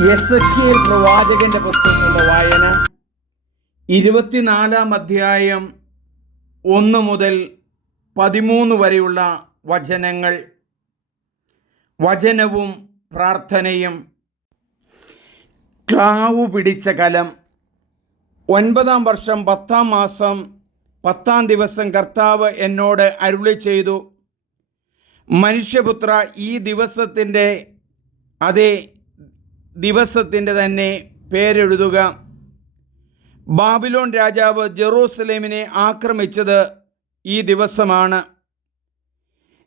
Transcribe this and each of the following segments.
പ്രവാചകന്റെ പുസ്തകങ്ങളുടെ വായന. ഇരുപത്തിനാലാം അധ്യായം ഒന്ന് മുതൽ പതിമൂന്ന് വരെയുള്ള വചനങ്ങൾ. വചനവും പ്രാർത്ഥനയും. ക്ലാവ് പിടിച്ച കലം. ഒൻപതാം വർഷം പത്താം മാസം പത്താം ദിവസം കർത്താവ് എന്നോട് അരുളി ചെയ്തു. മനുഷ്യപുത്ര ഈ ദിവസത്തിന്റെ അതേ ദിവസത്തിന്റെ തന്നെ പേരെഴുതുക. ബാബിലോൺ രാജാവ് ജെറൂസലേമിനെ ആക്രമിച്ചത് ഈ ദിവസമാണ്.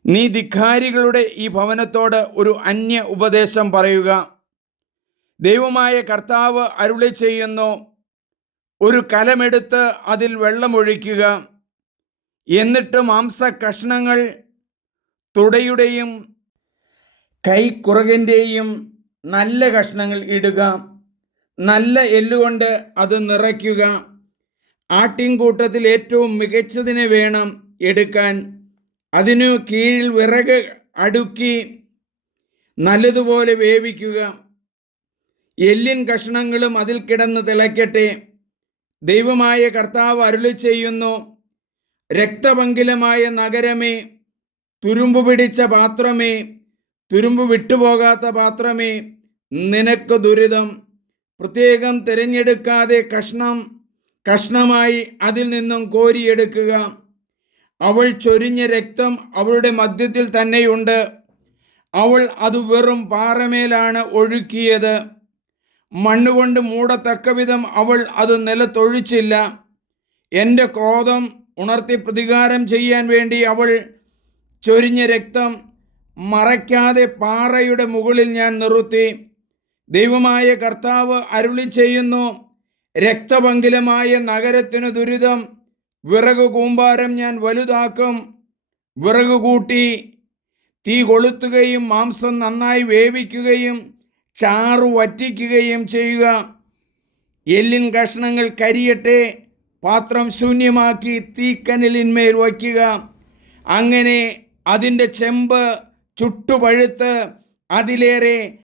നീ ധിഖാരികളുടെ ഈ ഭവനത്തോട് ഒരു അന്യ ഉപദേശം പറയുക. ദൈവമായ കർത്താവ് അരുളി ചെയ്യുന്നു ഒരു കലമെടുത്ത് അതിൽ വെള്ളമൊഴിക്കുക. എന്നിട്ട് മാംസ കഷ്ണങ്ങൾ തുടയുടെയും കൈക്കുറകിന്റെയും നല്ല കഷ്ണങ്ങൾ ഇടുക. നല്ല എല്ലുകൊണ്ട് അത് നിറയ്ക്കുക. ആട്ടിൻകൂട്ടത്തിൽ ഏറ്റവും മികച്ചതിനെ വേണം എടുക്കാൻ. അതിനു കീഴിൽ വിറക് അടുക്കി നല്ലതുപോലെ വേവിക്കുക. എല്ലിൻ കഷ്ണങ്ങളും അതിൽ കിടന്ന് തിളയ്ക്കട്ടെ ദൈവമായ കർത്താവ് അരുളി ചെയ്യുന്നു. രക്തപങ്കിലമായ നഗരമേ തുരുമ്പ് പിടിച്ച പാത്രമേ തുരുമ്പ് വിട്ടുപോകാത്ത പാത്രമേ നിനക്ക് ദുരിതം. പ്രത്യേകം തിരഞ്ഞെടുക്കാതെ കഷ്ണം കഷ്ണമായി അതിൽ നിന്നും കോരിയെടുക്കുക. അവൾ ചൊരിഞ്ഞ രക്തം അവളുടെ മധ്യത്തിൽ തന്നെയുണ്ട്. അവൾ അത് വെറും പാറമേലാണ് ഒഴുക്കിയത്. മണ്ണുകൊണ്ട് മൂടത്തക്കവിധം അവൾ അത് നിലത്തൊഴിച്ചില്ല. എന്റെ ക്രോധം ഉണർത്തി പ്രതികാരം ചെയ്യാൻ വേണ്ടി അവൾ ചൊരിഞ്ഞ രക്തം മറയ്ക്കാതെ പാറയുടെ മുകളിൽ ഞാൻ നിർത്തി. ദൈവമായ കർത്താവ് അരുളി ചെയ്യുന്നു. രക്തപങ്കിലമായ നഗരത്തിനു ദുരിതം. വിറക് കൂമ്പാരം ഞാൻ വലുതാക്കും. വിറക് കൂട്ടി തീ കൊളുത്തുകയും മാംസം നന്നായി വേവിക്കുകയും ചാറു വറ്റിക്കുകയും ചെയ്യുക. എല്ലിൻ കഷ്ണങ്ങൾ കരിയട്ടെ. പാത്രം ശൂന്യമാക്കി തീക്കനലിന്മേൽ വയ്ക്കുക. അങ്ങനെ അതിന്റെ ചെമ്പ് ചുട്ടുപഴുത്ത് അതിലേറെ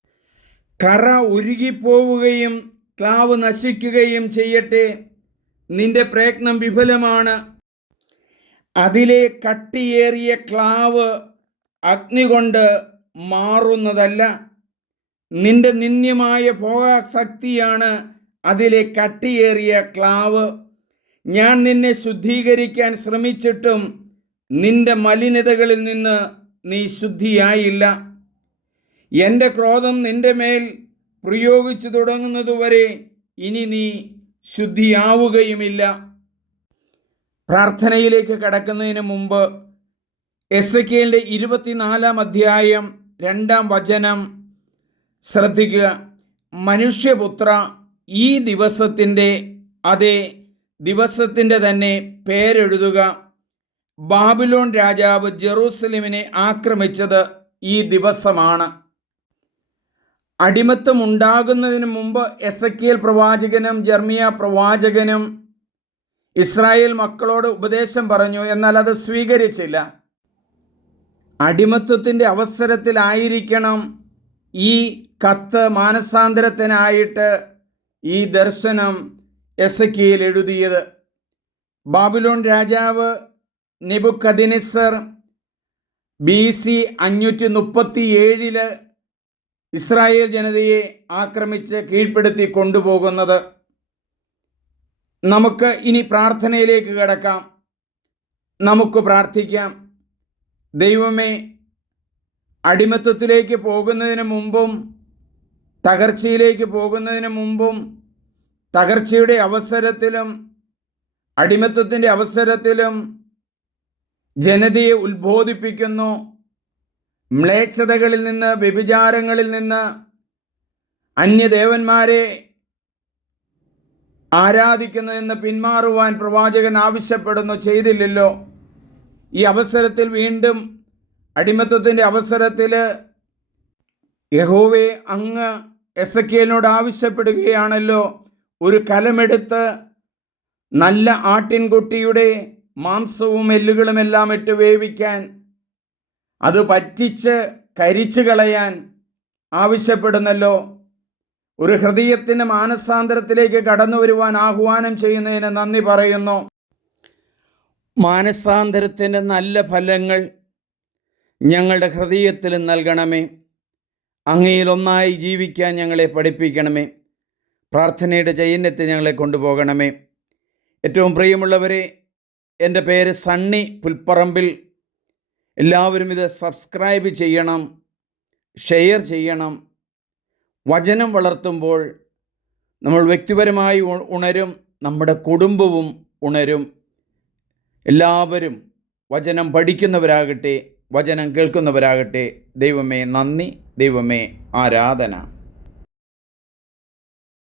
കറ ഉരുകിപ്പോവുകയും ക്ലാവ് നശിക്കുകയും ചെയ്യട്ടെ. നിന്റെ പ്രയത്നം വിഫലമാണ്. അതിലെ കട്ടിയേറിയ ക്ലാവ് അഗ്നി കൊണ്ട് മാറുന്നതല്ല. നിന്റെ നിന്ദ്യമായ ഭോഗാസക്തിയാണ് അതിലെ കട്ടിയേറിയ ക്ലാവ്. ഞാൻ നിന്നെ ശുദ്ധീകരിക്കാൻ ശ്രമിച്ചിട്ടും നിന്റെ മലിനതകളിൽ നിന്ന് നീ ശുദ്ധിയായില്ല. എന്റെ ക്രോധം നിന്റെ മേൽ പ്രയോഗിച്ചു തുടങ്ങുന്നതുവരെ ഇനി നീ ശുദ്ധിയാവുകയുമില്ല. പ്രാർത്ഥനയിലേക്ക് കടക്കുന്നതിന് മുമ്പ് എസ് എ കെലിന്റെ ഇരുപത്തിനാലാം അധ്യായം രണ്ടാം വചനം ശ്രദ്ധിക്കുക. മനുഷ്യപുത്ര ഈ ദിവസത്തിന്റെ അതേ ദിവസത്തിന്റെ തന്നെ പേരെഴുതുക. ബാബിലോൺ രാജാവ് ജെറൂസലേമിനെ ആക്രമിച്ചത് ഈ ദിവസമാണ്. അടിമത്തം ഉണ്ടാകുന്നതിന് മുമ്പ് എസക്കിയൽ പ്രവാചകനും ജർമിയ പ്രവാചകനും ഇസ്രായേൽ മക്കളോട് ഉപദേശം പറഞ്ഞു. എന്നാൽ അത് സ്വീകരിച്ചില്ല. അടിമത്വത്തിന്റെ അവസരത്തിലായിരിക്കണം ഈ കത്ത് മാനസാന്തരത്തിനായിട്ട് ഈ ദർശനം എസക്കിയിൽ എഴുതിയത്. ബാബിലോൺ രാജാവ് നെബുക്കദിനിസർ ബി സി അഞ്ഞൂറ്റി മുപ്പത്തി ഏഴിൽ ഇസ്രായേൽ ജനതയെ ആക്രമിച്ച് കീഴ്പ്പെടുത്തി കൊണ്ടുപോകുന്നത്. നമുക്ക് ഇനി പ്രാർത്ഥനയിലേക്ക് കിടക്കാം. നമുക്ക് പ്രാർത്ഥിക്കാം. ദൈവമേ അടിമത്തത്തിലേക്ക് പോകുന്നതിന് മുമ്പും തകർച്ചയിലേക്ക് പോകുന്നതിന് മുമ്പും തകർച്ചയുടെ അവസരത്തിലും അടിമത്തത്തിന്റെ അവസരത്തിലും ജനതയെ ഉത്ബോധിപ്പിക്കുന്നു. മ്ലേച്ഛതകളിൽ നിന്ന് വ്യഭിചാരങ്ങളിൽ നിന്ന് അന്യദേവന്മാരെ ആരാധിക്കുന്നതെന്ന് പിന്മാറുവാൻ പ്രവാചകൻ ആവശ്യപ്പെടുന്നു ചെയ്തില്ലല്ലോ. ഈ അവസരത്തിൽ വീണ്ടും അടിമത്തത്തിന്റെ അവസരത്തിൽ യഹോവെ അങ്ങ് എസ് കെനോട് ആവശ്യപ്പെടുകയാണല്ലോ. ഒരു കലമെടുത്ത് നല്ല ആട്ടിൻകുട്ടിയുടെ മാംസവും എല്ലുകളുമെല്ലാം ഇട്ട് വേവിക്കാൻ അത് പറ്റിച്ച് കരിച്ചു കളയാൻ ആവശ്യപ്പെടുന്നല്ലോ. ഒരു ഹൃദയത്തിന്റെ മാനസാന്തരത്തിലേക്ക് കടന്നു വരുവാൻ ആഹ്വാനം ചെയ്യുന്നതിന് നന്ദി പറയുന്നു. മാനസാന്തരത്തിന്റെ നല്ല ഫലങ്ങൾ ഞങ്ങളുടെ ഹൃദയത്തിൽ നൽകണമേ. അങ്ങയിലൊന്നായി ജീവിക്കാൻ ഞങ്ങളെ പഠിപ്പിക്കണമേ. പ്രാർത്ഥനയുടെ ചൈന്യത്തെ ഞങ്ങളെ കൊണ്ടുപോകണമേ. ഏറ്റവും പ്രിയമുള്ളവരെ എന്റെ പേര് സണ്ണി പുൽപ്പറമ്പിൽ എല്ലാവരും ഇത് സബ്സ്ക്രൈബ് ചെയ്യണം ഷെയർ ചെയ്യണം. വചനം വളർത്തുമ്പോൾ നമ്മൾ വ്യക്തിപരമായി ഉണരും നമ്മുടെ കുടുംബവും ഉണരും. എല്ലാവരും വചനം പഠിക്കുന്നവരാകട്ടെ വചനം കേൾക്കുന്നവരാകട്ടെ. ദൈവമേ നന്ദി ദൈവമേ ആരാധന.